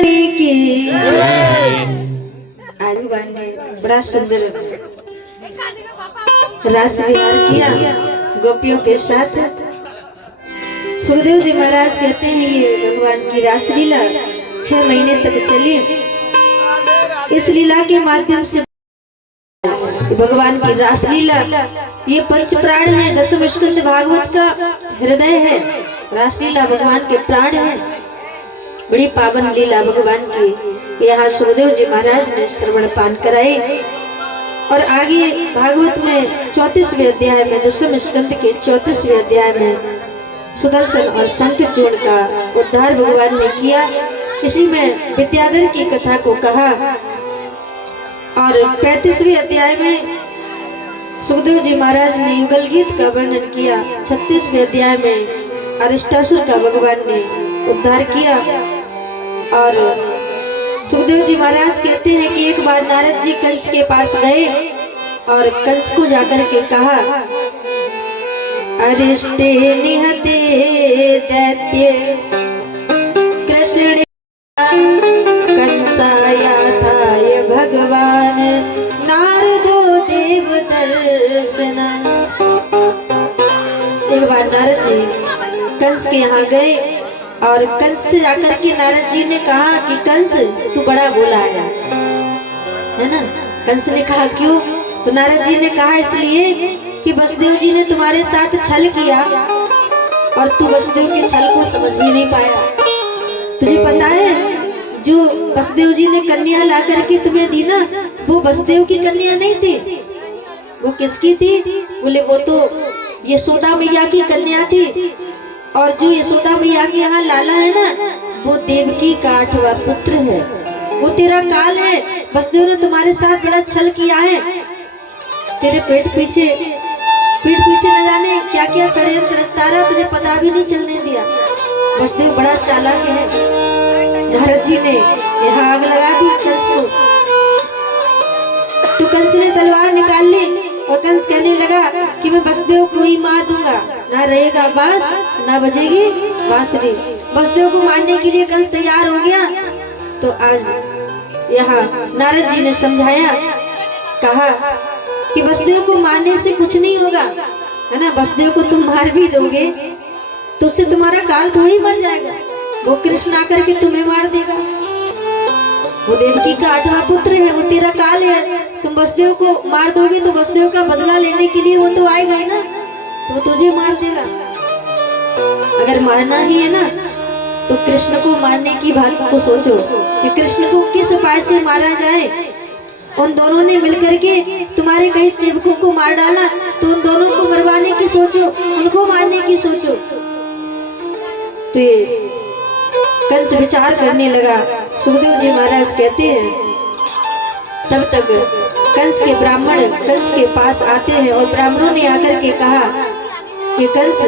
की आदिवान ने बड़ा सुंदर रास विहार किया गोपियों के साथ। सुखदेव जी महाराज कहते हैं ये भगवान की रासलीला 6 महीने तक चली। इस लीला के माध्यम से भगवान की रासलीला ये पंच प्राण है, दसम स्कंद भागवत का हृदय है। रासलीला भगवान के प्राण है, बड़ी पावन लीला भगवान की। यहाँ सुखदेव जी महाराज ने श्रवण पान कराए और आगे भागवत में 34वें अध्याय में, दसम स्कंद के 34वें अध्याय में सुदर्शन और शंखचूड़ का उद्धार भगवान ने किया। इसी में विद्याधर की कथा को कहा और 35वें अध्याय में सुखदेव जी महाराज ने युगल गीत का वर्णन किया। 36वें अध्याय में अरिष्टासुर का भगवान ने उद्धार किया। और सुखदेव जी महाराज कहते हैं कि एक बार नारद जी कंस के पास गए और कंस को जाकर के कहा, अरिष्टे निहते दैत्य कृष्ण कंसाया था ये भगवान नारदो देव दर्शन। एक बार नारद जी कंस के यहाँ गए और कंस से जाकर के नारद जी ने कहा कि कंस तू बड़ा बोला है ना। कंस ने कहा क्यों? तो नारद जी ने कहा इसलिए कि वसुदेव जी ने तुम्हारे साथ छल किया और तू वसुदेव के छल को समझ भी नहीं पाया। तुझे पता है जो वसुदेव जी ने कन्या ला करके तुम्हें दी ना, वो वसुदेव की कन्या नहीं थी। वो किसकी थी? बोले वो तो यशोदा मैया की कन्या थी। और जो यशोदा मैया के यहाँ लाला है ना, वो देवकी का 8वां पुत्र है। वो तेरा काल है। वसुदेव ने तुम्हारे साथ बड़ा छल किया है। तेरे पीठ पीछे न जाने क्या क्या षड्यंत्र रचता, तुझे पता भी नहीं चलने दिया। वसुदेव बड़ा चालाक है। नारद जी ने यहाँ आग लगा दी कंस को। तो कंस ने तलवार निकाल ली और कंस कहने लगा कि मैं वसुदेव को ही मार दूंगा, ना रहेगा बांस ना बजेगी बांसुरी। वसुदेव को मारने के लिए कंस तैयार हो गया। तो आज यहाँ नारद जी ने समझाया, कहा कि वसुदेव को मारने से कुछ नहीं होगा, है ना। वसुदेव को तुम मार भी दोगे तो उससे तुम्हारा काल थोड़ी मर जाएगा। वो कृष्ण आकर के तुम्हें मार देगा। वो देवकी का 8वां पुत्र है, वो तेरा काल है। तुम वसुदेव को मार दोगे तो वसुदेव का बदला लेने के लिए वो तो आएगा ही ना, तो वो तुझे मार देगा। अगर मारना ही है ना तो कृष्ण को मारने की बात को सोचो कि कृष्ण को किस उपाय से मारा जाए। उन दोनों ने मिलकर के तुम्हारे कई सेवकों को मार डाला, तो उन दोनों को मरवाने की सोचो, उनको मारने की सोचो। तो ये कंस विचार करने लगा। सुखदेव जी महाराज कहते हैं तब तक कंस के ब्राह्मण कंस के पास आते हैं और ब्राह्मणों ने आकर के कहा कि कंस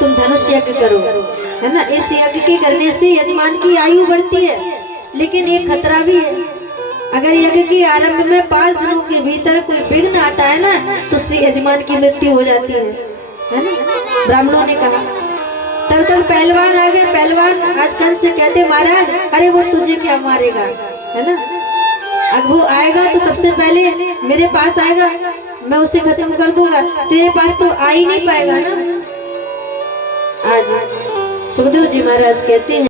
तुम धनुष यज्ञ करो, है ना। इस यज्ञ के करने से यजमान की आयु बढ़ती है, लेकिन एक खतरा भी है। अगर यज्ञ के आरंभ में 5 दिनों के भीतर कोई विघ्न आता है ना, तो उससे यजमान की मृत्यु हो जाती है ना। ब्राह्मणों ने कहा। तब तक पहलवान आ गए। पहलवान आज कंस से कहते महाराज अरे वो तुझे क्या मारेगा, है ना। अब वो आएगा तो सबसे पहले मेरे पास आएगा, मैं उसे खत्म कर दूंगा। तेरे पास तो आ ही नहीं पाएगा ना। आज सुखदेव जी महाराज कहते हैं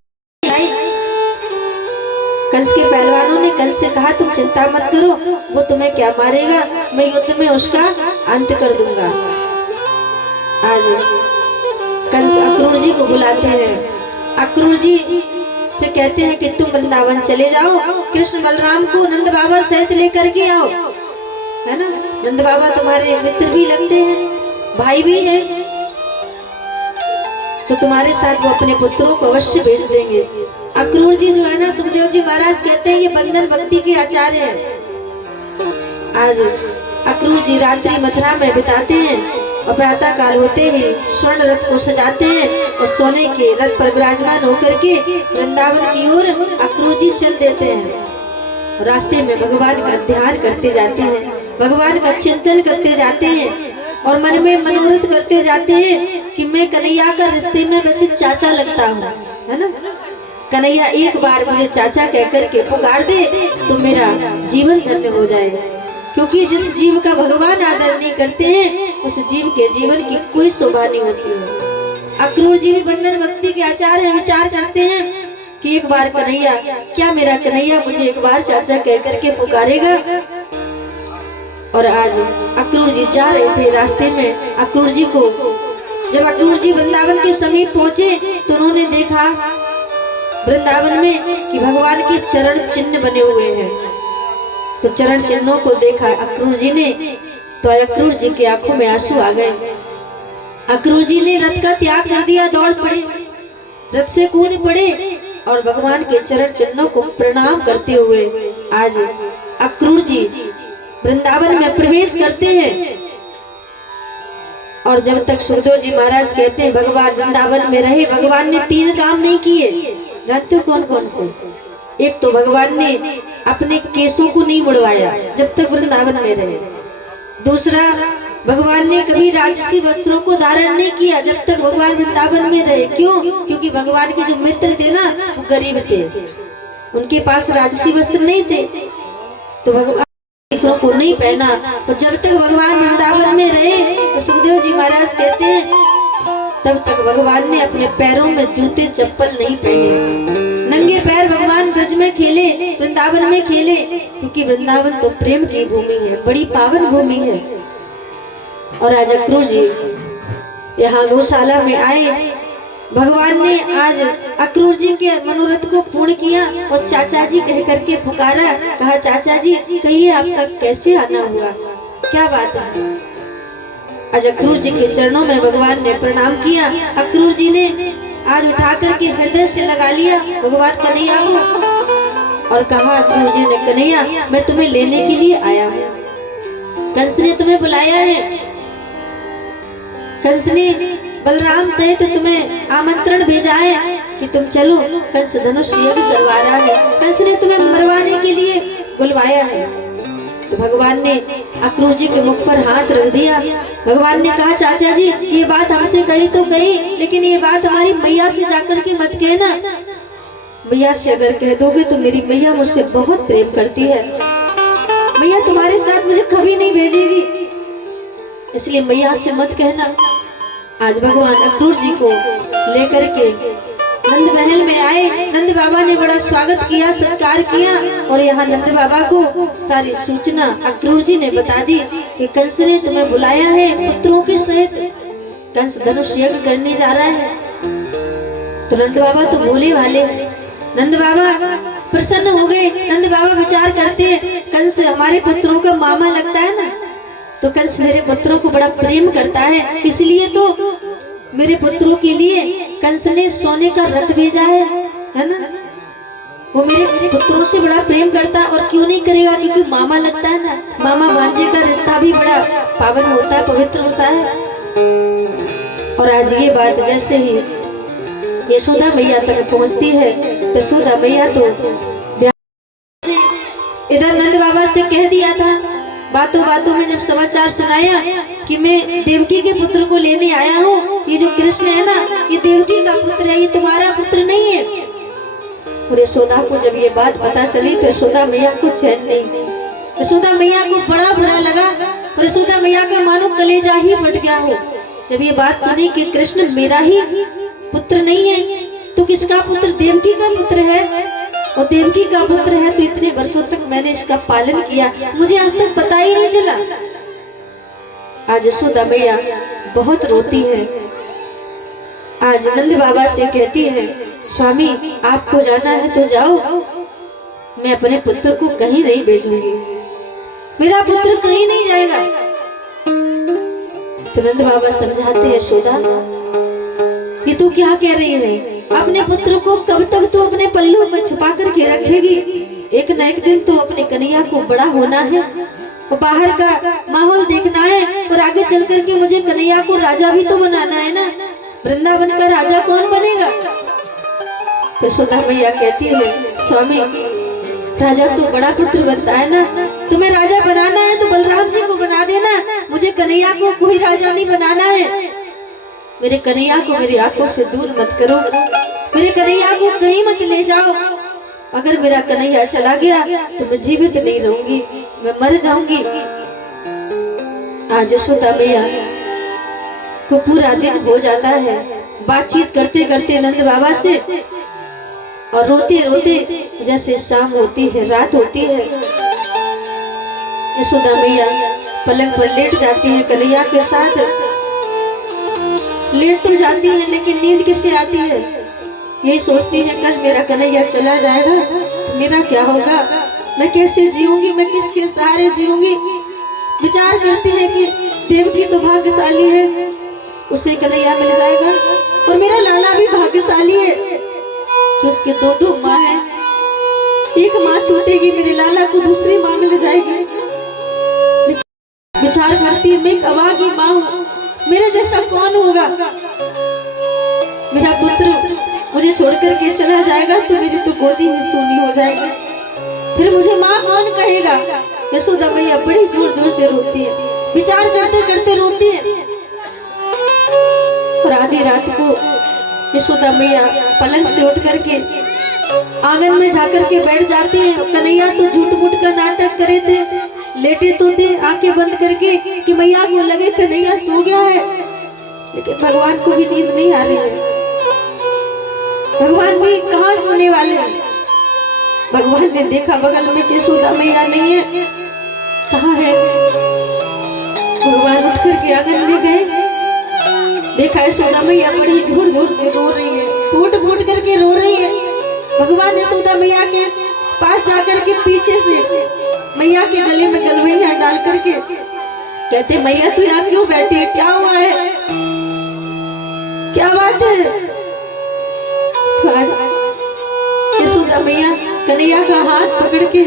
कंस के पहलवानों ने कंस से कहा तुम चिंता मत करो, वो तुम्हें क्या मारेगा, मैं युद्ध में उसका अंत कर दूंगा। आज कंस अक्रूर जी को बुलाते हैं। अक्रूर जी से कहते हैं कि तुम वृंदावन चले जाओ, कृष्ण बलराम को नंद बाबा सहित लेकर के आओ, है ना। नंद बाबा तुम्हारे मित्र भी लगते हैं, भाई भी है, तो तुम्हारे साथ वो अपने पुत्रों को अवश्य भेज देंगे। अक्रूर जी जो है ना, सुखदेव जी महाराज कहते हैं ये बंधन भक्ति के आचार्य हैं। आज अक्रूर जी रात्रि मथुरा में बिताते हैं और प्रातः काल होते ही स्वर्ण रथ को सजाते हैं और सोने के रथ पर विराजमान होकर के वृंदावन की ओर अक्रूर जी चल देते हैं। रास्ते में भगवान का ध्यान करते जाते हैं, भगवान का चिंतन करते जाते हैं और मन में मनोरथ करते जाते हैं कि मैं कन्हैया का रिश्ते में वैसे चाचा लगता हूँ, है ना। कन्हैया एक बार मुझे चाचा कह करके पुकार दे तो मेरा जीवन धन्य हो जाएगा। क्योंकि जिस जीव का भगवान आदर नहीं करते हैं उस जीव के जीवन की कोई शोभा नहीं होती है। अक्रूर जी भी बंधन भक्ति के आचार है, विचार करते हैं कि एक बार कन्हैया, क्या मेरा कन्हैया मुझे एक बार चाचा कह करके पुकारेगा। और आज अक्रूर जी जा रहे थे, रास्ते में अक्रूर जी को, जब अक्रूर जी वृंदावन के समीप पहुंचे तो उन्होंने देखा वृंदावन में कि भगवान के चरण चिन्ह बने हुए हैं। तो चरण चिन्हों को देखा अक्रूर जी ने, तो अक्रूर जी की आंखों में आंसू आ गए। अक्रूर जी ने रथ का त्याग कर दिया, दौड़ पड़े, रथ से कूद पड़े और भगवान के चरण चिन्हों को प्रणाम करते हुए आज अक्रूर जी वृंदावन में प्रवेश करते हैं। और जब तक सुखदेव जी महाराज कहते हैं भगवान वृंदावन में रहे, भगवान ने 3 काम नहीं किए। जानते हो कौन कौन से? एक तो भगवान ने अपने केसों को नहीं मुड़वाया जब तक वृंदावन में रहे। दूसरा, भगवान ने कभी राजसी वस्त्रों को धारण नहीं किया जब तक भगवान वृंदावन में रहे। क्यों? क्योंकि भगवान के जो मित्र थे ना वो गरीब थे, उनके पास राजसी वस्त्र नहीं थे, तो भगवान वस्त्रों को नहीं पहना। तो जब तक भगवान वृंदावन में रहे तो सुखदेव जी महाराज कहते हैं तब तक भगवान ने अपने पैरों में जूते चप्पल नहीं पहने, नंगे पैर भगवान ब्रज में खेले, वृंदावन में खेले। क्योंकि वृंदावन तो प्रेम की भूमि है, बड़ी पावन भूमि है। और आज अक्रूर जी यहाँ गौशाला में आए, भगवान ने आज अक्रूर जी के मनोरथ को पूर्ण किया और चाचा जी कह करके पुकारा। कहा चाचा जी कहिए आपका कैसे आना हुआ, क्या बात है। आज अक्रूर जी के चरणों में भगवान ने प्रणाम किया। अक्रूर जी ने आज उठा करके हृदय से लगा लिया भगवान कन्हैया को और कहा अक्रूर जी ने, कन्हैया मैं तुम्हें लेने के लिए आया हूँ, कंस ने तुम्हें बुलाया है, कंस ने बलराम सहित तुम्हें आमंत्रण भेजा है कि तुम चलो, कंस धनुष यज्ञ करवा रहा है, कंस ने तुम्हें मरवाने के लिए बुलवाया है। तो भगवान ने अक्रूर जी के मुख पर हाथ रख दिया। भगवान ने कहा चाचा जी ये बात हमसे कही तो कही, लेकिन ये बात हमारी मैया से जाकर के मत कहना। मैया से अगर कह दोगे तो मेरी मैया मुझसे बहुत प्रेम करती है, मैया तुम्हारे साथ मुझे कभी नहीं भेजेगी, इसलिए मैया से मत कहना। आज भगवान अक्रूर जी को लेकर के नंद महल में आए। नंद बाबा ने बड़ा स्वागत किया, सत्कार किया और यहाँ नंद बाबा को सारी सूचना अक्रूर जी ने बता दी कि कंस ने तुम्हें बुलाया है पुत्रों के सहित, कंस धनुष यज्ञ करने जा रहा है। तो नंद बाबा तो भोले भाले, नंद बाबा प्रसन्न हो गए। नंद बाबा विचार करते कंस हमारे पुत्रों का मामा लगता है ना, तो कंस मेरे पुत्रों को बड़ा प्रेम करता है, इसलिए तो मेरे पुत्रों के लिए कंस ने सोने का रथ भेजा है ना। वो मेरे पुत्रों से बड़ा प्रेम करता है और क्यों नहीं करेगा, क्योंकि मामा लगता है ना, मामा भांजे का रिश्ता भी बड़ा पावन होता है, पवित्र होता है। और आज ये बात जैसे ही यशोदा मैया तक पहुंचती है तो यशोदा मैया तो इधर नंद बाबा से कह दिया था, बातों बातों में जब समाचार सुनाया कि मैं देवकी के पुत्र को लेने आया हूँ, ये जो कृष्ण है ना ये देवकी का पुत्र है, ये तुम्हारा पुत्र नहीं है। और यशोदा को जब ये बात पता चली तो यशोदा मैया को चैन नहीं, यशोदा मैया को बड़ा बुरा लगा और यशोदा मैया का मानो कलेजा ही फट गया हो जब ये बात सुनी कि कृष्ण मेरा ही पुत्र नहीं है तो किसका पुत्र, देवकी का पुत्र है। और देवकी का पुत्र है तो इतने वर्षों तक मैंने इसका पालन किया, मुझे आज तक पता ही नहीं चला। आज यशोदा मैया बहुत रोती है। आज नंद बाबा से कहती है स्वामी आपको जाना है तो जाओ, मैं अपने पुत्र को कहीं नहीं भेजूंगी, मेरा पुत्र कहीं नहीं जाएगा। तो नंद बाबा समझाते हैं यशोदा ये तू क्या कह रही है, अपने पुत्र को कब तक तू अपने पल्लू में छुपा करके रखेगी, एक न एक दिन तो अपने कन्हैया को बड़ा होना है और बाहर का माहौल देखना है और आगे चल करके मुझे कन्हैया को राजा भी तो बनाना है ना, वृंदावन का राजा कौन बनेगा। तो यशोदा मैया कहती है स्वामी राजा तो बड़ा पुत्र बनता है ना, तुम्हें राजा बनाना है तो बलराम जी को बना देना, मुझे कन्हैया को कोई राजा नहीं बनाना है, मेरे कन्हैया को मेरी आंखों से दूर मत करो। मेरे कन्हैया को कहीं मत ले जाओ। अगर मेरा कन्हैया चला गया तो मैं जीवित नहीं रहूंगी, मैं मर जाऊंगी। आज यशोदा मैया को पूरा दिन हो जाता है बातचीत करते करते नंद बाबा से, और रोते रोते जैसे शाम होती है, रात होती है, यशोदा मैया पलंग पर लेट जाती है कन्हैया के साथ। लेट तो जाती है लेकिन नींद किससे आती है? यही सोचती है कल मेरा कन्हैया चला जाएगा तो मेरा क्या होगा, मैं कैसे जीऊंगी, मैं किसके सहारे जीऊंगी। विचार करती है कि देवकी तो भाग्यशाली है, उसे कन्हैया मिल जाएगा, और मेरा लाला भी भाग्यशाली है कि उसके दो माँ है। एक माँ छूटेगी, मेरे लाला को दूसरी माँ मिल जाएगी। विचार करती है मैं अभागी माँ हूँ, मेरे जैसा कौन होगा। मेरा पुत्र मुझे छोड़कर के चला जाएगा तो मेरी तो गोदी ही सूनी हो जाएगी, फिर मुझे माँ कौन कहेगा। यशोदा मैया बड़ी जोर जोर से रोती है, विचार करते करते रोती है। और आधी रात को यशोदा मैया पलंग से उठ करके आंगन में जाकर के बैठ जाती है। कन्हैया तो झूठ मूठ का नाटक करे थे, लेटे तो थे आंखें बंद करके कि मैया को लगे कन्हैया सो गया है, लेकिन भगवान को भी नींद नहीं आ रही है। भगवान भी कहाँ सोने वाले हैं। भगवान ने देखा बगल में यशोदा मैया नहीं है, कहाँ है। भगवान उठ करके आंगन में गए, देखा यशोदा मैया बड़ी जोर जोर से रो रही है, फूट फूट करके रो रही है। भगवान यशोदा मैया के पास जाकर के पीछे से मैया के गले में गलवैया डाल करके कहते मैया तू यहाँ क्यों बैठी है, क्या हुआ है, क्या बात है। यशोदा मैया कन्हैया का हाथ पकड़ के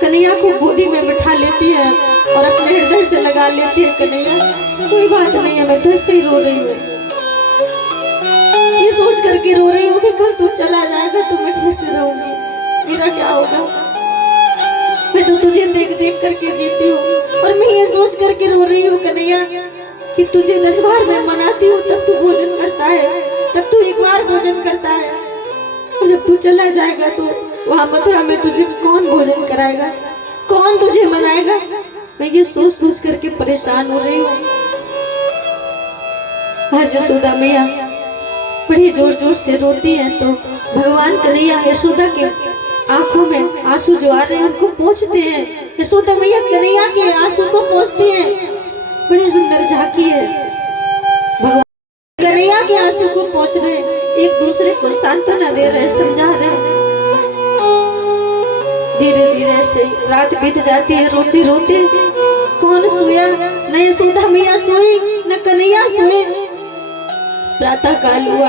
कन्हैया को गोदी में बिठा लेती है और अपने हृदय से लगा लेती है। कन्हैया कोई बात नहीं है, मैं तो ऐसे ही रो रही हूँ, ये सोच करके रो रही हूँ कि कल तू चला जाएगा तो मैं कैसे रहूंगी, मेरा क्या होगा। मैं तो तुझे देख देख करके जीती हूँ, और मैं ये सोच करके रो रही हूँ कन्हैया कि तुझे 10 बार मैं मनाती हूँ तब तू भोजन करता है, तब तू एक बार भोजन करता है, जब तू चला जाएगा तो वहां मथुरा में तुझे कौन भोजन कराएगा, कौन तुझे मनाएगा। मैं ये सोच सोच करके परेशान हो रही हूँ। आज यशोदा मैया बड़ी जोर जोर से रोती है तो भगवान कन्हैया यशोदा के आंखों में आंसू जो आ रहे हैं उनको पोंछते हैं। यशोदा मैया कन्हैया के आंसू को पोंछती है, बड़ी सुंदर झांकी है। भगवान कन्हैया के आंसू को पोंछ रहे, एक दूसरे को सांत्वना दे रहे, समझा रहे। धीरे धीरे से रात बीत जाती है, रोते रोते कौन सोया, न यशोदा मैया सोई न कन्हैया सोए। प्रातः काल हुआ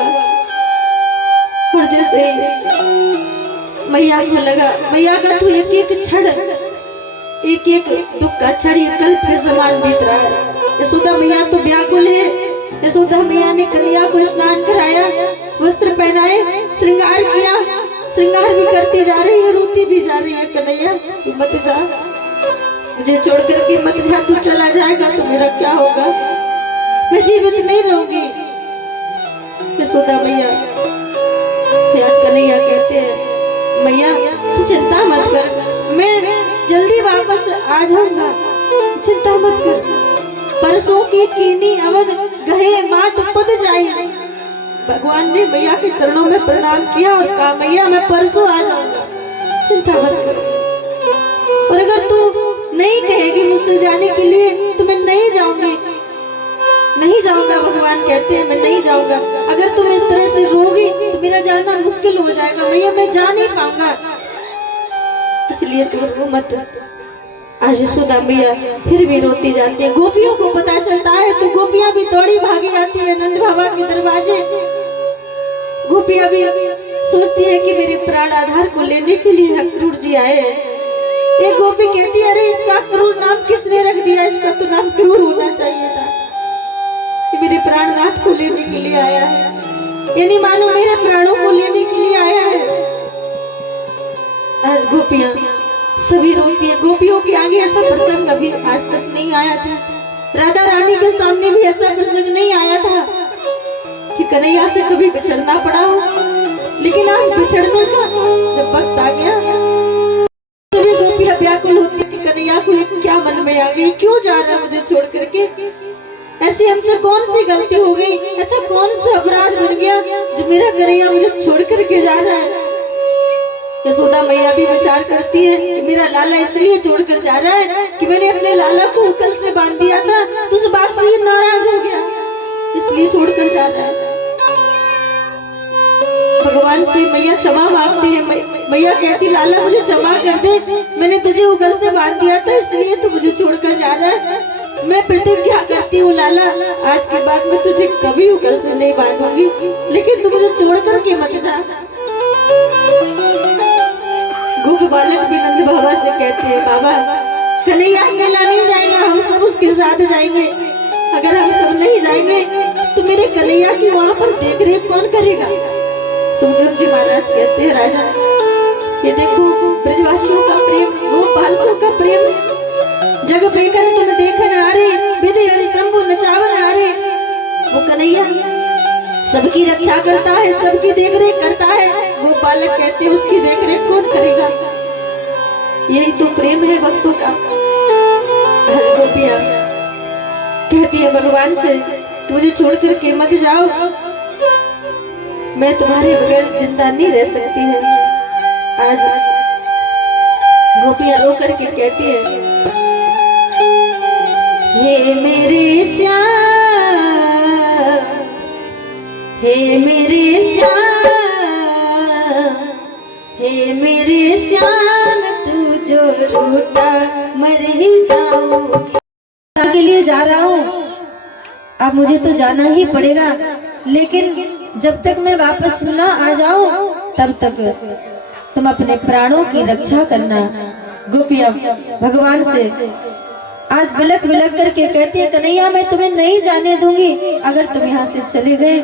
और जैसे मैया को लगा, मैया का तो एक एक क्षण, एक एक दुख का क्षण ये कल फिर समान बीत रहा है। यशोदा मैया तो व्याकुल है। यशोदा मैया ने कन्हैया को स्नान कराया, वस्त्र पहनाए, श्रृंगार किया, श्रृंगार भी करती जा रही है, रोती भी जा रही है। कन्हैया तू मत जा, मुझे छोड़ करके मत जा, तू चला जाएगा तो मेरा क्या होगा, मैं जीवित नहीं रहूंगी। यशोदा मैया से आज कन्हैया कहते हैं मैया तू चिंता मत कर, मैं जल्दी वापस आ जाऊंगा, चिंता मत कर। परसों की कीनी अवध गहे मात पद जाई। भगवान ने मैया के चरणों में प्रणाम किया और कहा मैया मैं परसों आ जाऊंगा, चिंता मत कर। और अगर तू नहीं कहेगी मुझसे जाने के लिए तो मैं नहीं जाऊंगी, नहीं जाऊंगा। भगवान कहते हैं मैं नहीं जाऊंगा, अगर तुम इस तरह से रोगी तो मेरा जाना मुश्किल हो जाएगा मैया, मैं जा नहीं पाऊंगा, इसलिए तुम रो मत। आज यशोदा मैया फिर भी रोती जाती है। गोपियों को पता चलता है तो गोपियां भी दौड़ी भागी आती है नंद बाबा के दरवाजे। गोपियां भी सोचती है कि मेरे प्राण आधार को लेने के लिए अक्रूर जी आए हैं। एक गोपी कहती है अरे इसका अक्रूर नाम किसने रख दिया, इसका तो नाम क्रूर होना चाहिए था, ये मेरे प्राणनाथ को लेने के लिए आया है, यानी मानो मेरे प्राणों को लेने के लिए आया है। आज गोपियां सभी रोती है। गोपियों के आगे ऐसा प्रसंग अभी आज तक नहीं आया था, राधा रानी के सामने भी ऐसा प्रसंग नहीं आया था कि कन्हैया से कभी बिछड़ना पड़ा हो। लेकिन आज बिछड़ने का जब वक्त आ गया, सभी गोपियां व्याकुल होती कि कन्हैया को क्या मन में आ गई, क्यों जा रहा है मुझे छोड़ करके, ऐसी हमसे कौन सी गलती हो गई, ऐसा कौन सा अपराध बन गया जो मेरा कन्हैया मुझे छोड़ करके जा रहा है। यशोदा मैया भी विचार करती है कि मेरा लाला इसलिए छोड़कर जा रहा है कि मैंने अपने लाला को उकल से बांध दिया था, तो उस बात से ये नाराज हो गया, इसलिए छोड़कर जाता है। भगवान से मैया क्षमा मांगती है। मैया कहती लाला मुझे क्षमा कर दे, मैंने तुझे उगल से बांध दिया था इसलिए तू मुझे छोड़कर जा रहा है। मैं प्रतिज्ञा करती हूँ लाला, आज के बाद मैं तुझे कभी उगल से नहीं बांधूंगी, लेकिन तू मुझे छोड़ करके मत जा। गोप बालक भी नंद बाबा से कहते हैं बाबा कन्हैया अकेला नहीं जाएगा, हम सब उसके साथ जाएंगे। अगर हम सब नहीं जाएंगे तो मेरे कन्हैया की वहां पर देख रेख कौन करेगा। सुखदेव जी महाराज कहते हैं राजा ये देखो ब्रजवासियों का प्रेम, गोप बालकों का प्रेम, जग प्रेकर तुम देखन आरे, विधि हरि शंभु नचावन आरे। वो कन्हैया सबकी रक्षा करता है, सबकी देखरेख करता है। गोप बालक कहते हैं उसकी देखरेख कौन करेगा। यही तो प्रेम है भक्तों का। हज गोपियां कहती है भगवान से मुझे छोड़ करके मत जाओ, मैं तुम्हारे बगैर जिंदा नहीं रह सकती है। आज गोपियां रो करके कहती है हे मेरे श्याम, हे मेरे श्याम, हे मेरे श्याम, तू जो रूठा मर ही जाऊंगी। के लिए जा रहा हूँ, अब मुझे तो जाना ही पड़ेगा, लेकिन जब तक मैं वापस न आ जाऊं तब तक तुम अपने प्राणों की रक्षा करना। गोपियां भगवान से आज बिलख बिलख करके कहती है कन्हैया मैं तुम्हें नहीं जाने दूंगी, अगर तुम यहाँ से चले गए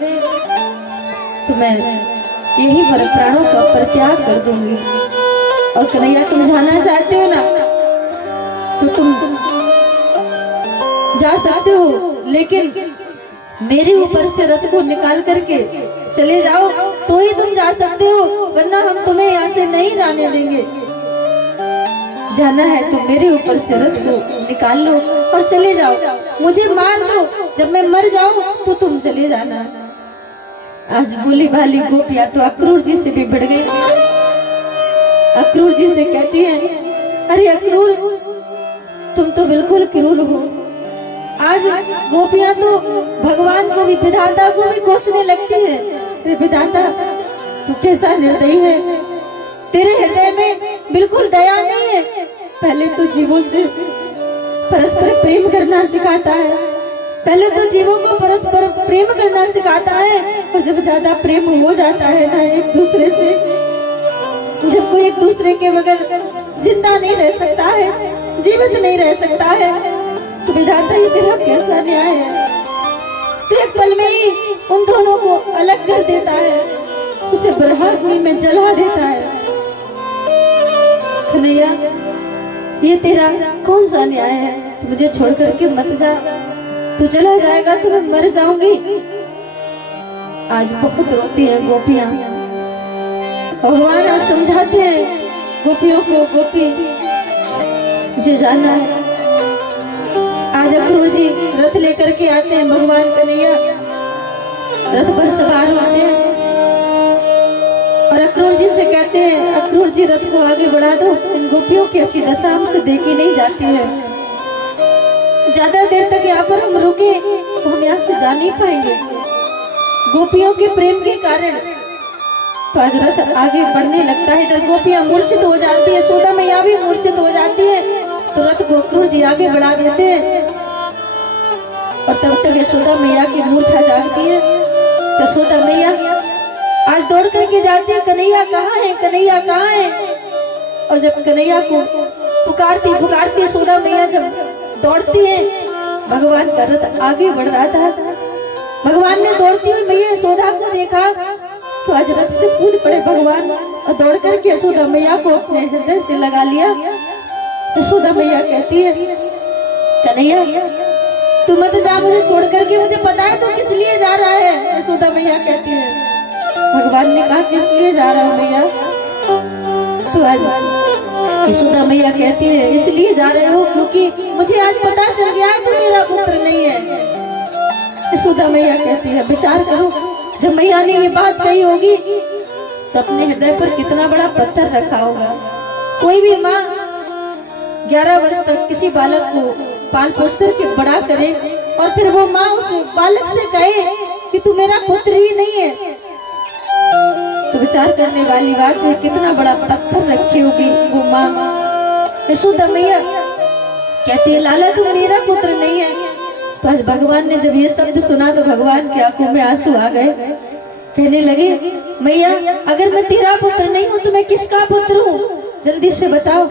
तो मैं यहीं पर प्राणों का परित्याग कर दूंगी। और कन्हैया तुम जाना चाहते हो ना तो तुम जा सकते हो, लेकिन मेरे ऊपर से रथ को निकाल करके चले जाओ तो ही तुम जा सकते हो, वरना हम तुम्हें यहाँ से नहीं जाने देंगे। जाना है तो मेरे ऊपर से रथ को निकाल लो और चले जाओ, मुझे मार दो, जब मैं मर जाऊं तो तुम चले जाना। आज भोली भाली गोपियां तो अक्रूर जी से भी भिड़ गई। अक्रूर जी से कहती है अरे अक्रूर तुम तो बिल्कुल क्रूर हो। आज गोपियां तो भगवान को भी, विधाता को भी कोसने लगती है। अरे विधाता तू कैसा निर्दयी है, तेरे हृदय में बिल्कुल दया नहीं है। पहले तो जीवों से परस्पर प्रेम करना सिखाता है, पहले तो जीवों को परस्पर प्रेम करना सिखाता है, और जब ज्यादा प्रेम हो जाता है ना एक दूसरे से, जब कोई एक दूसरे के बगैर जिंदा नहीं रह सकता है, जीवित नहीं रह सकता है, तो विधाता ही तेरा कैसा न्याय है। तो एक पल में ही उन दोनों को अलग कर देता है, उसे बरहाग्नि में जला देता है। कन्हैया ये तेरा कौन सा न्याय है, तू मुझे छोड़ करके मत जा, तू चला जाएगा तो मैं मर जाऊंगी। आज बहुत रोती हैं गोपियां। भगवान आज समझाते हैं गोपियों को, गोपी मुझे जाना है। आज अक्रूर जी रथ लेकर के आते हैं, भगवान कन्हैया रथ पर सवार होते हैं और अक्रूर जी से कहते हैं अक्रूर जी रथ को आगे बढ़ा दो, इन गोपियों की ऐसी दशा हमसे देखी नहीं जाती है। ज्यादा देर तक यहाँ पर हम रुके तो हम यहाँ से जा नहीं पाएंगे। गोपियों के प्रेम के कारण तो आज रथ आगे बढ़ने लगता है। इधर गोपियां मूर्छित हो जाती है, यशोदा मैया भी मूर्छित हो जाती है, तो रथ को अक्रूर जी आगे बढ़ा देते हैं। और तब तक यशोदा मैया की मूर्छा जागती है। तो यशोदा मैया आज दौड़ करके जाती है कन्हैया कहाँ है, कन्हैया कहाँ है। और जब कन्हैया को पुकारती पुकारती यशोदा मैया जब दौड़ती है, भगवान का रथ आगे बढ़ रहा था, भगवान ने दौड़ती हुई मैया यशोदा को देखा तो आज रथ से कूद पड़े भगवान और दौड़ करके यशोदा मैया को अपने हृदय से लगा लिया। यशोदा मैया कहती है कन्हैया तू मत जा मुझे छोड़ करके, मुझे पता है तू किस लिए जा रहा है। यशोदा मैया कहती है भगवान ने कहा किस लिए जा रहा हूँ मैया? तो आज यशोदा मैया कहती है इसलिए जा रहे हो क्योंकि मुझे आज पता चल गया है तुम मेरा पुत्र नहीं है। यशोदा मैया कहती है विचार करो, जब मैया ने ये बात कही होगी तो अपने हृदय पर कितना बड़ा पत्थर रखा होगा। कोई भी माँ 11 वर्ष तक किसी बालक को पाल पोस करके बड़ा करे और फिर वो माँ उस बालक से कहे कि तू मेरा पुत्र ही नहीं है, तो विचार करने वाली बात है कितना बड़ा पत्थर रखी होगी वो माँ। यशोदा मैया कहती है लाला तू मेरा पुत्र नहीं है। तो आज भगवान ने जब ये शब्द सुना तो भगवान की आंखों में आंसू आ गए। कहने लगे मैया अगर मैं तेरा पुत्र नहीं हूँ तो मैं किसका पुत्र हूँ, जल्दी से बताओ।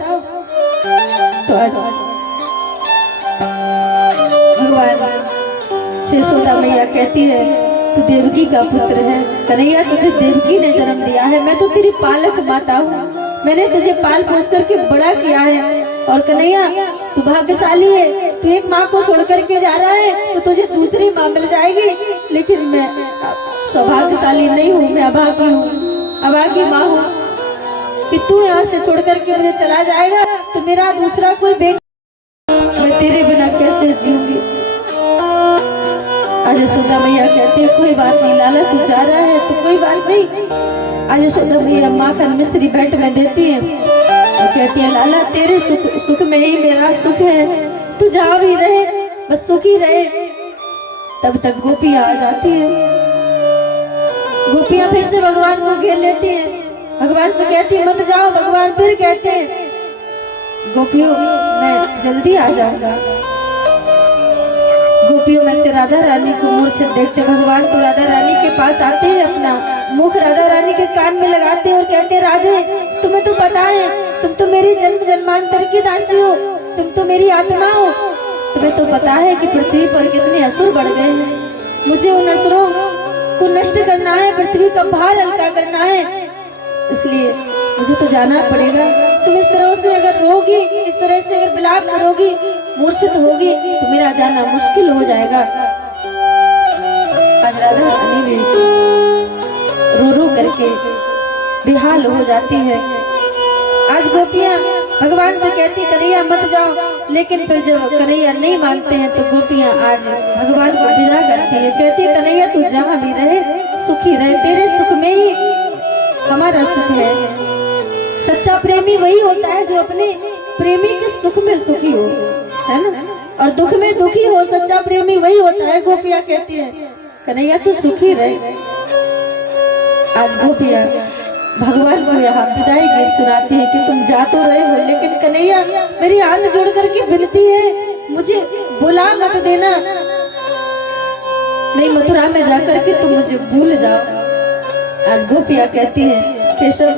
तो आज भगवान से यशोदा मैया कहती है तू देवकी का पुत्र है कन्हैया, तुझे देवकी ने जन्म दिया है, मैं तो तेरी पालक माता हूँ, मैंने तुझे पाल पोस करके बड़ा किया है। और कन्हैया तू भाग्यशाली है, तू एक माँ को छोड़ करके जा रहा है तो तुझे दूसरी माँ मिल जाएगी, लेकिन मैं सौभाग्यशाली नहीं हूँ, मैं अभागी हूँ, अभागी माँ हूँ कि तू यहाँ से छोड़ करके मुझे चला जाएगा तो मेरा दूसरा कोई बेटा, मैं तेरे बिना कैसे जीऊंगी। आज यशोदा मैया कहती है कोई बात नहीं लाला तू जा रहा है तो कोई बात नहीं। आज यशोदा मैया माँ का मिस्त्री बेट में देती है और कहती है लाला तेरे सुख में ही मेरा सुख है, तू जहाँ भी रहे बस सुखी रहे। तब तक गोपियाँ आ जाती है, गोपियाँ फिर से भगवान को घेर लेती हैं, भगवान से कहती है मत जाओ। भगवान फिर कहते हैं गोपियों मैं जल्दी आ जाऊंगा। गोपियों में से राधा रानी को मूर्छित देखते भगवान तो राधा रानी के पास आते हैं, अपना मुख राधा रानी के कान में लगाते हैं और कहते हैं राधे तुम्हें तो पता है तुम तो मेरी जन्म जन्मांतर की दासी हो, तुम तो मेरी आत्मा हो, तुम्हें तो पता है कि पृथ्वी पर कितने असुर बढ़ गए हैं, मुझे उन असुरों को नष्ट करना है, पृथ्वी का भार हल्का करना है, इसलिए मुझे तो जाना पड़ेगा। तुम इस तरह से अगर रोगी, इस तरह से अगर विलाप करोगी, मूर्छित होगी तो मेरा जाना मुश्किल हो जाएगा। आज राधा रानी भी रो रो करके बेहाल हो जाती है। आज गोपियां भगवान से कहती कन्हैया मत जाओ, लेकिन फिर जब कन्हैया नहीं मानते हैं तो गोपियां आज भगवान को विदा करती है, कहती है कन्हैया तू जहाँ भी रहे सुखी रहे, तेरे सुख में ही हमारा सुख है। सच्चा प्रेमी वही होता है जो अपने प्रेमी के सुख में सुखी हो, है ना, और दुख में दुखी हो, सच्चा प्रेमी वही होता है। गोपियां कहती है कन्हैया तू सुखी रहे। आज गोपियां भगवान को यहाँ विदाई गीत सुनाती है कि तुम जा तो रहे हो, लेकिन कन्हैया मेरी हाथ जोड़ करके विनती है मुझे बुला मत देना, नहीं मथुरा में जाकर के तुम मुझे भूल जाओ। आज गोपियां कहती है केशव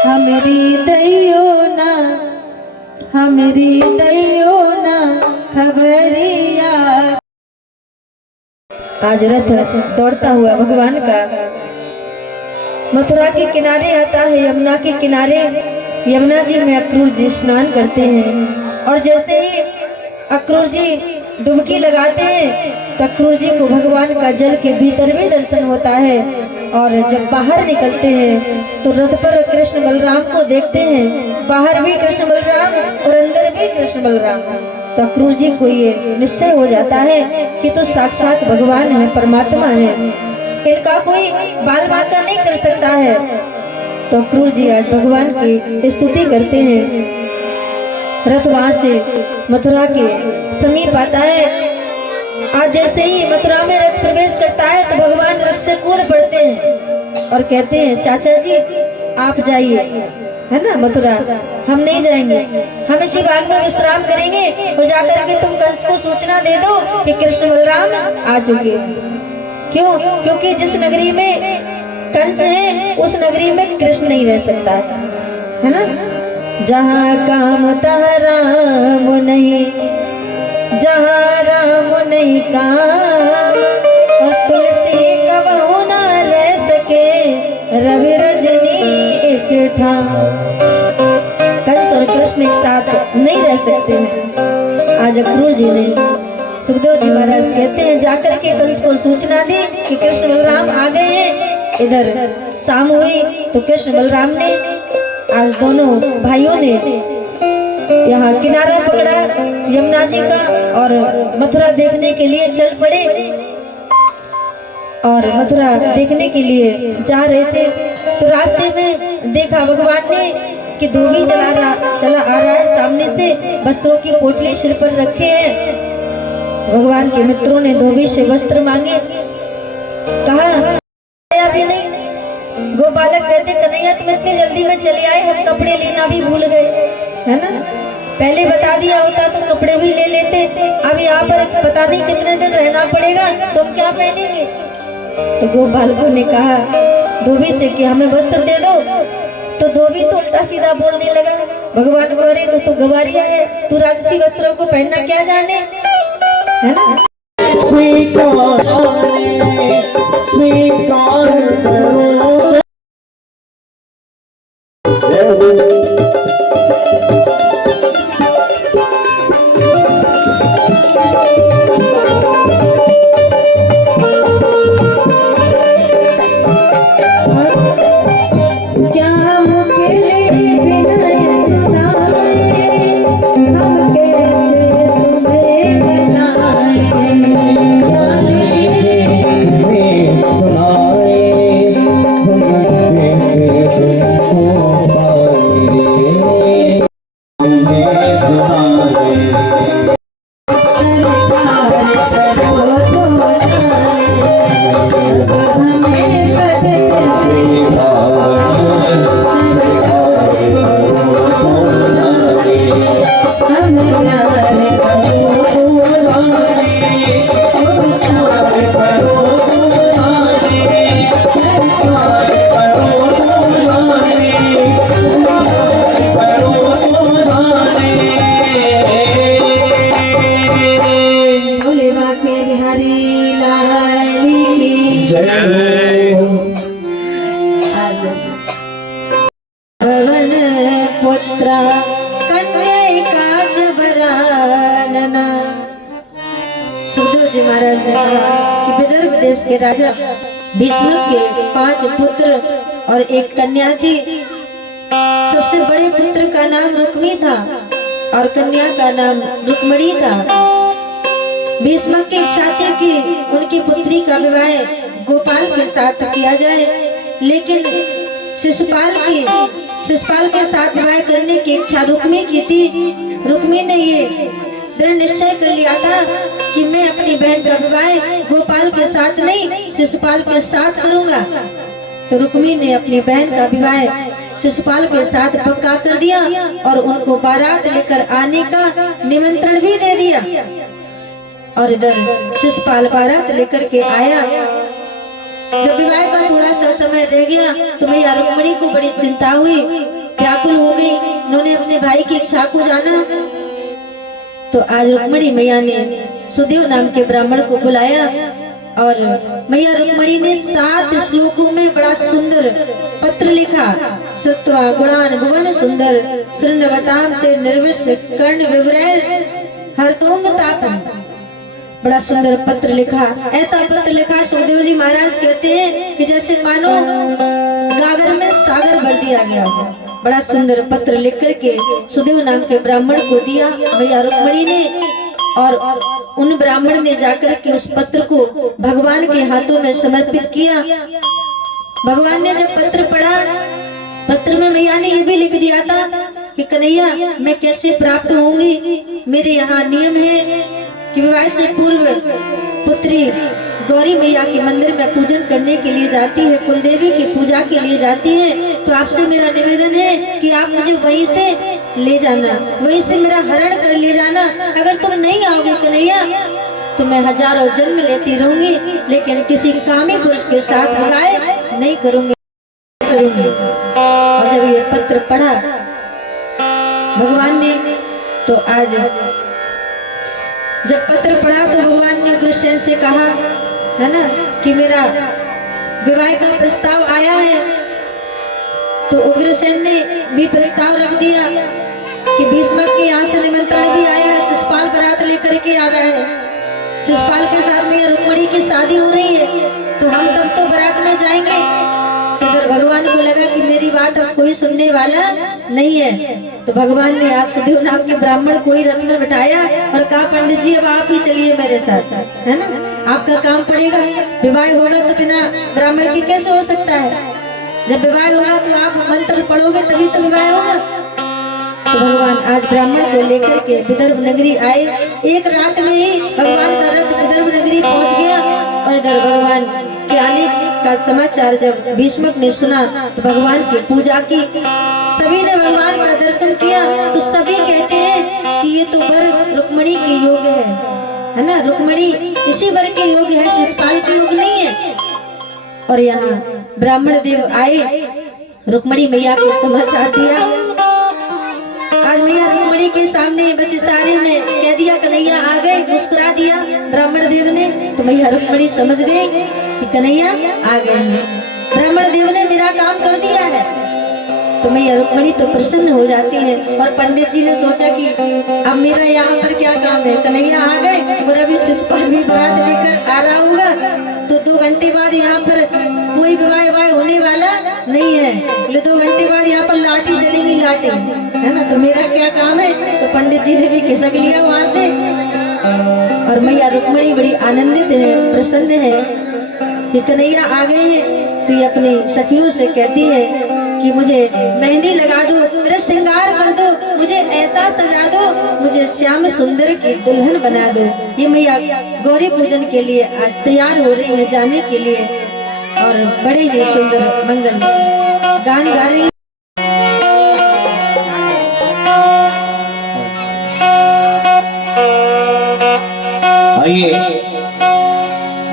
हमेरी दैयो ना, हमेरी दैयो ना खबरिया। आज रथ दौड़ता हुआ भगवान का मथुरा के किनारे आता है, यमुना के किनारे। यमुना जी में अक्रूर जी स्नान करते हैं और जैसे ही अक्रूर जी डुबकी लगाते हैं तो अक्रूर जी को भगवान का जल के भीतर भी दर्शन होता है। और जब बाहर निकलते हैं तो रथ पर कृष्ण बलराम को देखते हैं, बाहर भी कृष्ण बलराम और अंदर भी कृष्ण बलराम। तो अक्रूर जी को ये निश्चय हो जाता है कि तो साक्षात भगवान है, परमात्मा है, इनका कोई बाल बांका नहीं कर सकता है। तो अक्रूर जी आज भगवान की स्तुति करते हैं। रथ वहां से मथुरा के समीप आता है। आज जैसे ही मथुरा में रथ प्रवेश करता है तो भगवान रथ से कूद पड़ते हैं और कहते हैं चाचा जी आप जाइए, है ना, मथुरा हम नहीं जाएंगे, हम इसी बाग में विश्राम करेंगे और जाकर के तुम कंस को सूचना दे दो कि कृष्ण बलराम आ चुके। क्यों? क्योंकि जिस नगरी में कंस है उस नगरी में कृष्ण नहीं रह सकता है ना। जहाँ काम तहाँ राम नहीं, जहाँ राम नहीं काम, और तुलसी कबहू ना रह सके रवि रजनी एक ठाम। कंस और कृष्ण एक साथ नहीं रह सकते हैं। आज अक्रूर जी ने, सुखदेव जी महाराज कहते हैं जाकर के कंस को सूचना दी कि कृष्ण बलराम आ गए हैं इधर शाम हुई तो कृष्ण बलराम ने आज दोनों भाइयों ने यहाँ किनारा पकड़ा यमुना जी का और मथुरा देखने के लिए चल पड़े। और मथुरा देखने के लिए जा रहे थे तो रास्ते में देखा भगवान ने कि धोबी चला आ रहा है सामने से, वस्त्रों की पोटली सिर पर रखे हैं। तो भगवान के मित्रों ने धोबी से वस्त्र मांगे, कहा अभी नहीं। गोपालक कहते कन्हैया तुम इतनी जल्दी में चले आए, हम कपड़े लेना भी भूल गए, है ना। पहले बता दिया होता तो कपड़े भी ले लेते। अब यहाँ पर पता नहीं कितने दिन रहना पड़ेगा, तुम क्या पहनेंगे। तो गोपालकों ने कहा धोबी से कि हमें वस्त्र दे दो। तो धोबी तो उल्टा सीधा बोलने लगा, भगवान को अरे तो गवारिया है, तू राजसी वस्त्रों को पहनना क्या जाने, है ना। स्वीकार करो पवन पुत्र कन्या काज बरानना। सुखदेव जी महाराज ने कहा कि विदर्भ देश के राजा भीष्म के 5 पुत्र और एक कन्या थी। सबसे बड़े पुत्र का नाम रुक्मी था और कन्या का नाम रुक्मणी था। भीष्म की इच्छा थी कि उनकी पुत्री का विवाह गोपाल के साथ किया जाए, लेकिन शिशुपाल के साथ विवाह करने की इच्छा रुक्मी की थी। रुक्मी ने ये दृढ़ निश्चय कर लिया था कि मैं अपनी बहन का विवाह गोपाल के साथ नहीं शिशुपाल के साथ करूंगा। तो रुक्मी ने अपनी बहन का विवाह शिशुपाल के साथ पक्का कर दिया और उनको बारात लेकर आने का निमंत्रण भी दे दिया। और इधर शिशुपाल बारात लेकर के आया। जब विवाह का थोड़ा सा समय रह गया तो मैया रुक्मिणी को बड़ी चिंता हुई, व्याकुल हो गई। उन्होंने अपने भाई की इच्छा को जाना। तो आज रुक्मिणी मैया ने सुदेव नाम के ब्राह्मण को बुलाया और मैया रुक्मिणी ने 7 श्लोकों में बड़ा सुंदर पत्र लिखा। श्रुत्वा गुणान भुवन सुंदर श्रृण्वताम ते निर्विश कर्ण विवरैर हरतोंग तापम। बड़ा सुंदर पत्र लिखा। ऐसा पत्र लिखा सुखदेव जी महाराज कहते हैं कि जैसे मानो गागर में सागर भर दिया गया हो। बड़ा सुंदर पत्र लिख करके सुदेव नाम के ब्राह्मण को दिया मैया रुक्मिणी ने। और उन ब्राह्मण ने जाकर के उस पत्र को भगवान के हाथों में समर्पित किया। भगवान ने जब पत्र पढ़ा, पत्र में मैया ने ये भी लिख दिया था कि कन्हैया मैं कैसे प्राप्त होंगी। मेरे यहाँ नियम है कि विवाह से पूर्व पुत्री गौरी मैया के मंदिर में पूजन करने के लिए जाती है, कुलदेवी की पूजा के लिए जाती है। तो आपसे मेरा निवेदन है कि आप मुझे वहीं से ले जाना, वहीं से मेरा हरण कर ले जाना। अगर तुम नहीं आओगे कन्हैया तो मैं हजारों जन्म लेती रहूंगी, लेकिन किसी कामी पुरुष के साथ विवाह नहीं करूंगी। और जब ये पत्र पढ़ा भगवान ने, तो आज जब पत्र पढ़ा तो भगवान ने उग्रसेन से कहा, है ना, कि मेरा विवाह का प्रस्ताव आया है। तो उग्रसेन ने भी प्रस्ताव रख दिया कि भीष्म के यहाँ से निमंत्रण भी आया है, शिशुपाल बारात लेकर के आ रहा है। शिशुपाल के साथ में रुक्मिणी की शादी हो रही है, तो हम सब तो बारात में जाएंगे। जब भगवान को लगा कि मेरी बात अब कोई सुनने वाला नहीं है, तो भगवान ने वासुदेव नाम के ब्राह्मण को ही रथ में बिठाया और कहा पंडित जी अब आप ही चलिए मेरे साथ, है ना, आपका काम पड़ेगा। विवाह होगा तो बिना ब्राह्मण के कैसे हो सकता है? जब विवाह होगा तो आप मंत्र पढ़ोगे तभी तो विवाह होगा। तो भगवान आज ब्राह्मण को लेकर के विदर्भ नगरी आए। एक रात में ही भगवान का रथ विदर्भ नगरी पहुंच गया। और इधर भगवान के आने का समाचार जब भीष्मक ने सुना तो भगवान की पूजा की, सभी ने भगवान का दर्शन किया। तो सभी कहते हैं कि ये तो वर रुक्मणी के योग है ना, रुक्मणी इसी वर के योग है, शिशुपाल के योग नहीं है। और यहाँ ब्राह्मण देव आए, रुक्मणी मैया को समाचार दिया। आज मैया रुक्मणी के सामने बस इशारे में कह दिया कन्हैया आ गए, मुस्कुरा दिया ब्राह्मण देव ने। तो मैया रुक्मणी समझ गई कि कन्हैया आ गए हैं, ब्राह्मण देव ने मेरा काम कर दिया है। तो मैया रुक्मणी तो प्रसन्न हो जाती है। और पंडित जी ने सोचा कि अब मेरा यहाँ पर क्या काम है, कन्हैया आ गए और अभी शिशुपाल भी बारात लेकर आ रहा होगा, तो 2 घंटे बाद यहाँ पर कोई विवाह होने वाला नहीं है, बोले 2 घंटे बाद यहाँ पर लाठी जलेगी, लाठी, है ना, तो मेरा क्या काम है। तो पंडित जी ने भी खिसक लिया वहां से। और मैया रुक्मणी बड़ी आनंदित है, प्रसन्न है कि कन्हैया आ गए हैं। तो ये अपनी सखियों से कहती है कि मुझे मेहंदी लगा दो, मेरा श्रृंगार कर दो, मुझे ऐसा सजा दो, मुझे श्याम सुंदर की दुल्हन बना दो। ये मैया गौरी पूजन के लिए आज तैयार हो रही है जाने के लिए, और बड़े ही सुंदर मंगल गान गा रही। आइए,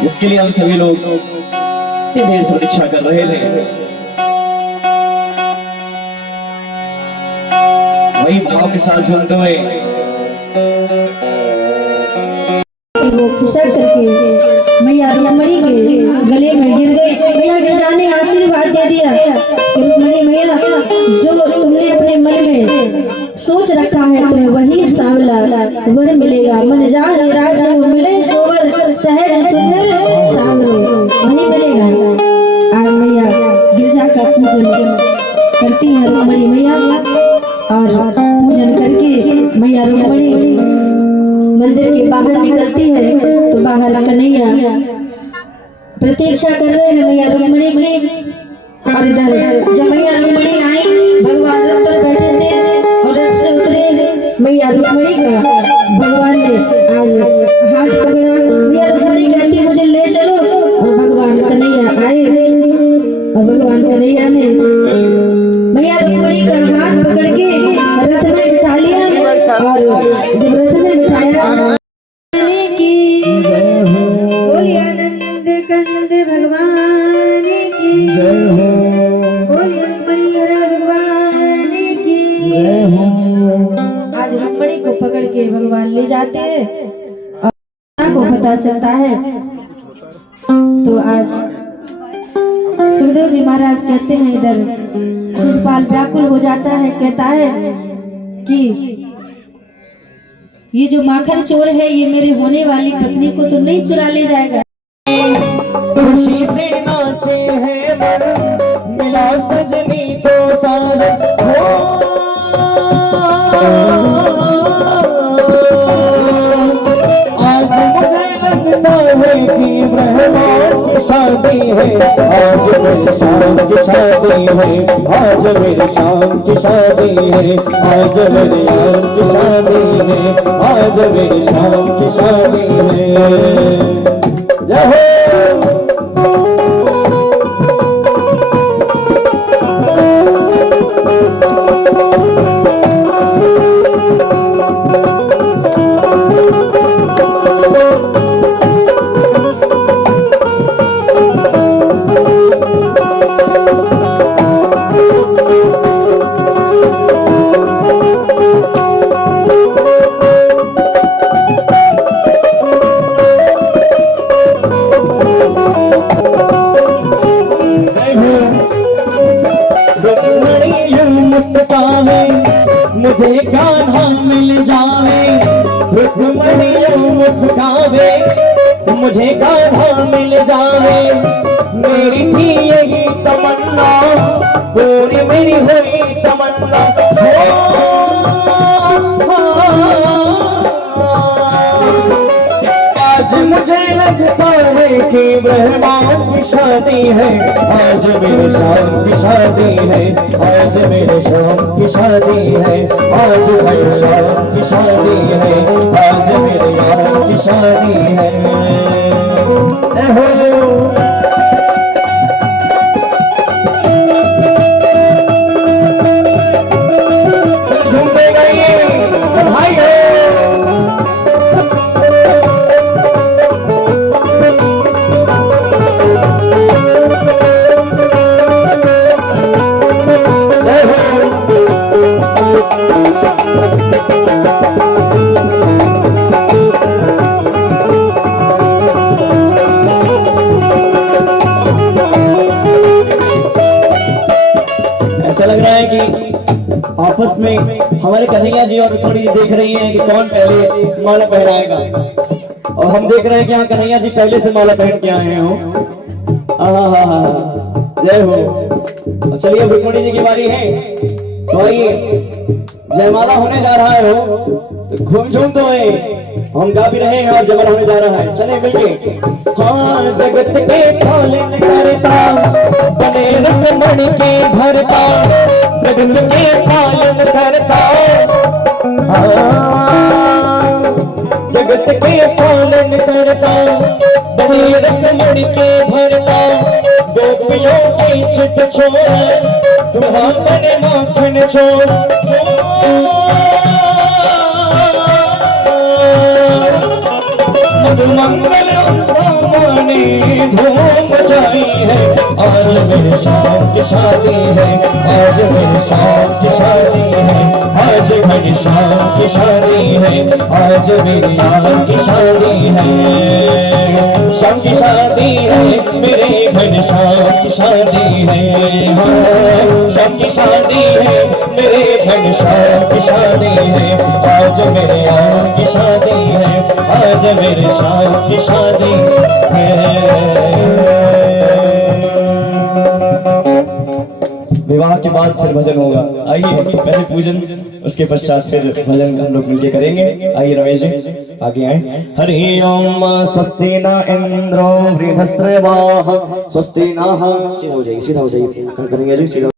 इसके लिए हम सभी लोग इतनी देर से प्रतीक्षा कर रहे थे। वही भाव के साथ झूमते हुए वो खिसक करके मैया रुक्मणी के गले में गिर गई। मैया गिरजा ने आशीर्वाद दे दिया कि रुक्मणी मैया, जो तुमने अपने मन में सोच रखा है तुम्हें वही सांवला वर मिलेगा। मन जान राज्य मिले सोवर, सहज सुंदर सांवरो वही मिलेगा। आज मैया गिरजा का पूजन करती है रुक्मणी मैया, और पूजन करके मैया रुक्मणी मंदिर के बाहर निकलती है। तो बाहर कन्हैया प्रतीक्षा कर रहे हैं मैया रुक्मणी की। और इधर जब मैया रुक्मणी आई, भगवान रथ पर बैठे थे और रथ से उतरे मैया रुक्मणी का भगवान ने आज हाथ पकड़ा। मैया रुक्मणी कहती मुझे ले चलो, और भगवान कन्हैया आए और भगवान कन्हैया ने मैया रुक्मणी का हाथ पकड़ के रथ में बिठा लिया। और जब रथ में बिठाया की बोलिए आनंद कंद भगवान की, बोलिए रुक्मणी हरण भगवान की। आज रुक्मणी को पकड़ के भगवान ले जाते हैं और को पता चलता है। तो आज सुखदेव जी महाराज कहते हैं, इधर शिशुपाल व्याकुल हो जाता है, कहता है कि ये जो माखन चोर है ये मेरे होने वाली पत्नी को तो नहीं चुरा ले जाएगा। खुशी से नाचे हैं मन, मिला सजनी को साथ हो। आज मुझे लगता है कि ब्रह्मांड की शादी है, आज मेरे शाम की शादी है, आज मेरे शाम की शादी है, आज मेरे शाम की शादी है, आज मेरे शाम की शादी है। जय हो। मुझे कान्हा मिल जावे, रुक्मणी मुस्कावे, मुझे कान्हा मिल जाए, मेरी थी यही तमन्ना, पूरी मेरी हुई तमन्ना। आज मुझे लगता है कि ब्रह्मांड की शादी है, आज मेरे शाम की शादी है, आज मेरे शाम की शादी है, आज मेरे शाम की शादी है, आज मेरे यार की शादी है। झूमते गाइए, बधाई है। ऐसा लग रहा है कि आपस में हमारे कन्हैया जी और रुक्मणी जी देख रही हैं कि कौन पहले माला पहनाएगा, और हम देख रहे हैं कि हाँ कन्हैया जी पहले से माला पहन के आए हो। जय हो। अब चलिए अब रुक्मणी जी की बारी है, तो आइए जयमाला होने जा रहा है हो तो घूम झूम तो है, हम गा भी रहे हैं और जयमाला होने जा रहा है, चले मिलके। हाँ जगत के पालन करता, बने रुक्मणी के भरता, जगत के पालन करता, जगत के पालन करता, बने रुक्मणी के भरता, गोपियों की चित छोड़, तुम्हारा बने माखन छोड़। मंगल ने धूम मचाई है, आज मेरे शाम की शादी है, आज मेरे शाम की शादी है, आज मेरी शाम की शादी है, आज मेरी यार की शादी है। शाम की शादी है, मेरे घर शाम की शादी है, शाम की शादी है, मेरे घर शाम की शादी है, आज मेरे यार की शादी है, आज मेरे शाम की शादी है। विवाह के बाद फिर भजन होगा, आइए पहले पूजन, उसके पश्चात फिर भजन हम लोग मिलकर करेंगे। आइए रमेश जी आगे आए। हरि ओम स्वस्ति न इंद्रो बृहस्पतिर्वाह स्वस्ति नः। सीधा हो जाइए, सीधा हो जाइए, करेंगे जी सीधा।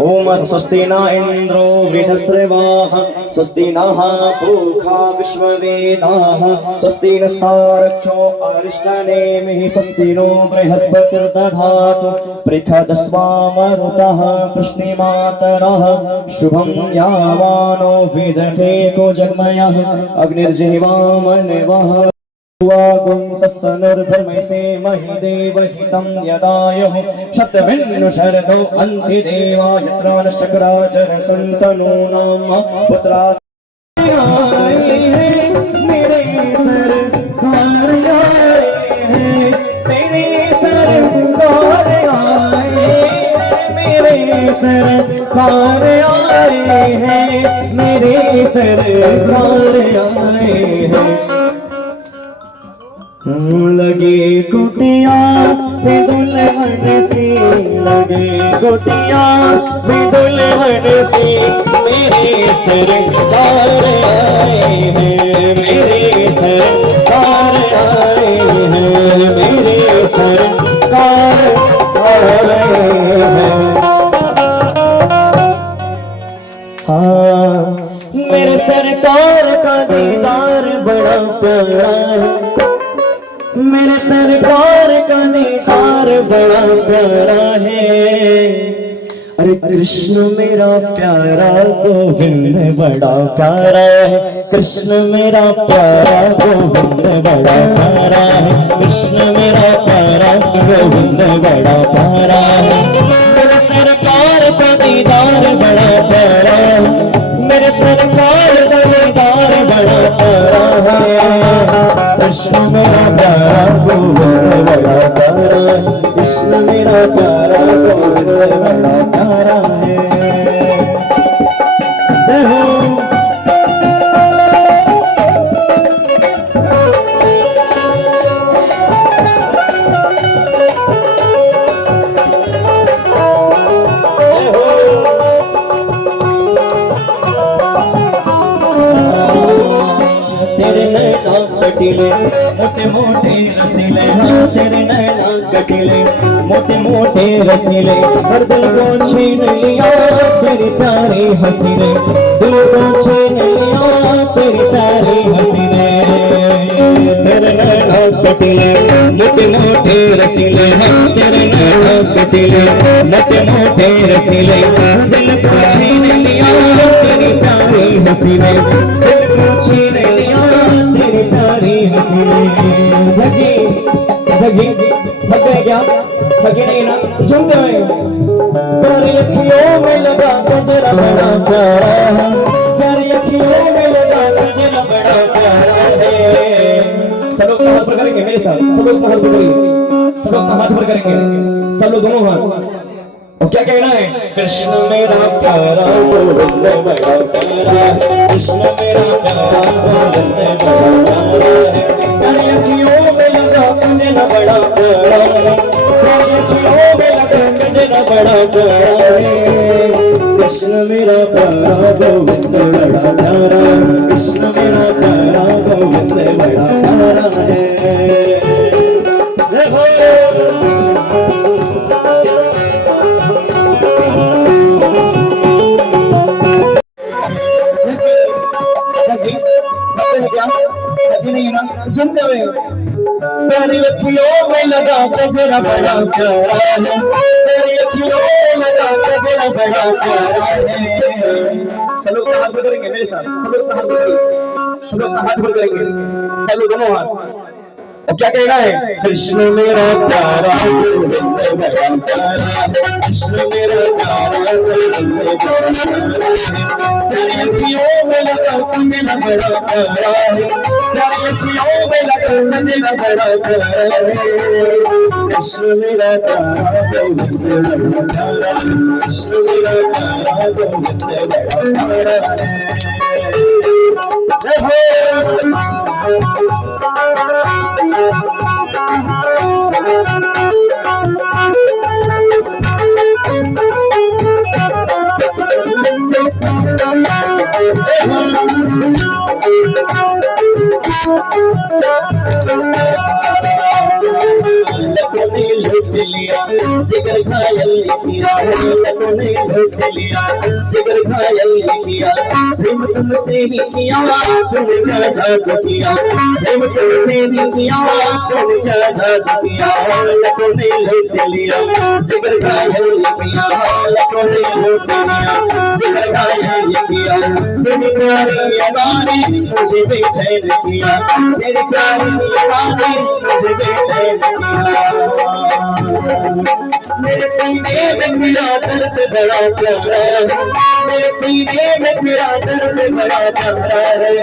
ओम स्वस्ति न इंद्रो बृहस्पतिर्वाह स्वस्ति नः पूषा विश्ववेदाः स्वस्ति नस्तारक्षो अरिष्टनेमिः स्वस्ति नो बृहस्पतिर्दधातु पृथदस्वामरुतः कृष्णिमातरः शुभं यावानो विदधे को जगमयः अग्निर्जिह्वामन्वः सस्तनुर्भर्मैसे महि देवहितं यदायुः शतविन्नु शरदो अन्ति देवा यत्र न शक्राचर सन्तनूनां पुत्रा मेरे सरकार आए हैं, मेरे सरकार आए, मेरे सरकार आए हैं, मेरे सरकार आए हैं। लगे कुटिया पे दुल्हन सी, लगे कुटिया पे दुल्हन सी, मेरे सरकार आए हैं, मेरे सरकार आए हैं, मेरे सरकार आए हैं। हाँ मेरे सरकार का दीदार बड़ा प्यारा है, मेरे सरकार का दीदार बड़ा प्यारा है। अरे कृष्ण मेरा प्यारा गोविंद बड़ा प्यारा है, कृष्ण मेरा प्यारा गोविंद बड़ा प्यारा है, कृष्ण मेरा प्यारा गोविंद बड़ा प्यारा है। मेरे सरकार का दीदार बड़ा प्यारा है, मेरे सरकार का दीदार बड़ा प्यारा है। कृष्ण मेरा प्यारा गोविंद बड़ा प्यारा है, कृष्ण मेरा प्यारा गोविंद बड़ा प्यारा है। जय हो। कटीले मोटे मोटे रसीले हाँ तेरे नैना कटीले मोटे मोटे रसीले हर दिल को छीन लिया तेरी प्यारी हसीने दिल को छीन लिया तेरी प्यारी हसीने तेरे नैना कटीले मोटे मोटे रसीले हाँ तेरे नैना कटीले मोटे मोटे रसीले दिल को छीन लिया तेरी प्यारी हसीने दिल को छीन लिया तेरी प्यारी हसीने धजी धजी थक गए क्या थके नहीं ना सुनते हुए तेरी अखियों में लगा गजरा बड़ा प्यारा है तेरी अखियों में लगा गजरा बड़ा प्यारा है सब लोग हाथ पर करेंगे मेरे साथ सब लोग हाथ पर करेंगे सब लोग हाथ पर करेंगे सब लोग दोनों हाथ और क्या कहना है कृष्ण मेरा प्यारा गोविंद बड़ा प्यारा है कृष्ण मेरा प्यारा गोविंद बड़ा प्यारा है तेरी अखियों में लगा गजरा बड़ा प्यारा है तेरी अखियों में लगा गजरा बड़ा प्यारा है कृष्ण मेरा प्यारा गोविंद बड़ा प्यारा है कृष्ण मेरा प्यारा गोविंद बड़ा प्यारा है सुनते हुए तेरी अखियों में लगा गजरा बड़ा प्यारा है तेरी अखियों में लगा गजरा बड़ा प्यारा है सब लोग हाथ पर करेंगे मेरे साथ सब लोग हाथ पर करेंगे सब लोग हाथ पर करेंगे सब लोग दोनों हाथ अब क्या कहना है कृष्ण मेरा प्यारा गोविंद बड़ा प्यारा कृष्ण मेरा प्यारा गोविंद बड़ा प्यारा तेरी अखियों में लगा गजरा बड़ा प्यारा है तेरी अखियों में लगा गजरा बड़ा प्यारा है कृष्ण मेरा प्यारा गोविंद बड़ा प्यारा कृष्ण मेरा प्यारा गोविंद बड़ा प्यारा है लूट लिया जिगर घायल किया तूने लूट लिया जिगर घायल किया प्रेम तुमसे ही किया तूने क्या जादू किया प्रेम तुमसे ही किया तूने क्या जादू किया तूने लूट लिया जिगर घायल किया तूने लूट लिया जिगर घायल किया तेरी प्यारी यादाने मुझे बेचैन किया तेरी प्यारी यादाने मुझे बेचैन किया मेरे सीने में तेरा दर्द बड़ा प्यारा है मेरे सीने में तेरा दर्द बड़ा प्यारा है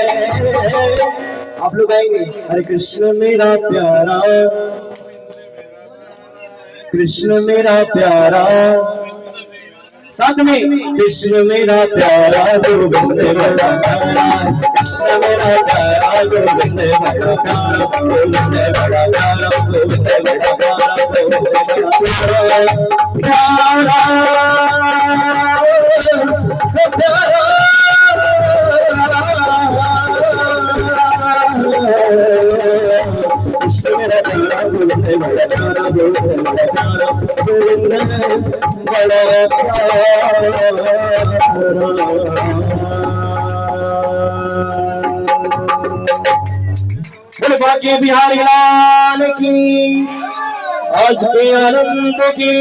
आप लोग आएंगे हरे कृष्ण मेरा प्यारा कृष्ण मेरा प्यारा साथ में कृष्ण मेरा प्यारा गोविंद बड़ा प्यारा कृष्ण मेरा प्यारा गोविंद बड़ा प्यारा गोविंद बड़ा प्यारा गोविंद बड़ा प्यारा गोविंद बड़ा प्यारा कृष्ण मेरा प्यारा गोविंद बड़ा प्यारा गोविंद बड़ा प्यारा गोविंद बड़ा प्यारा बाकी बिहार लाल की आज के आनंद की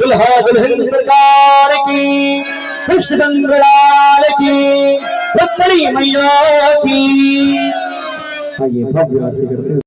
दुल्हा दुल्हन सरकार की कृष्ण लाल की रुक्मिणी मैया की। आइए भव्य आरती करते हैं।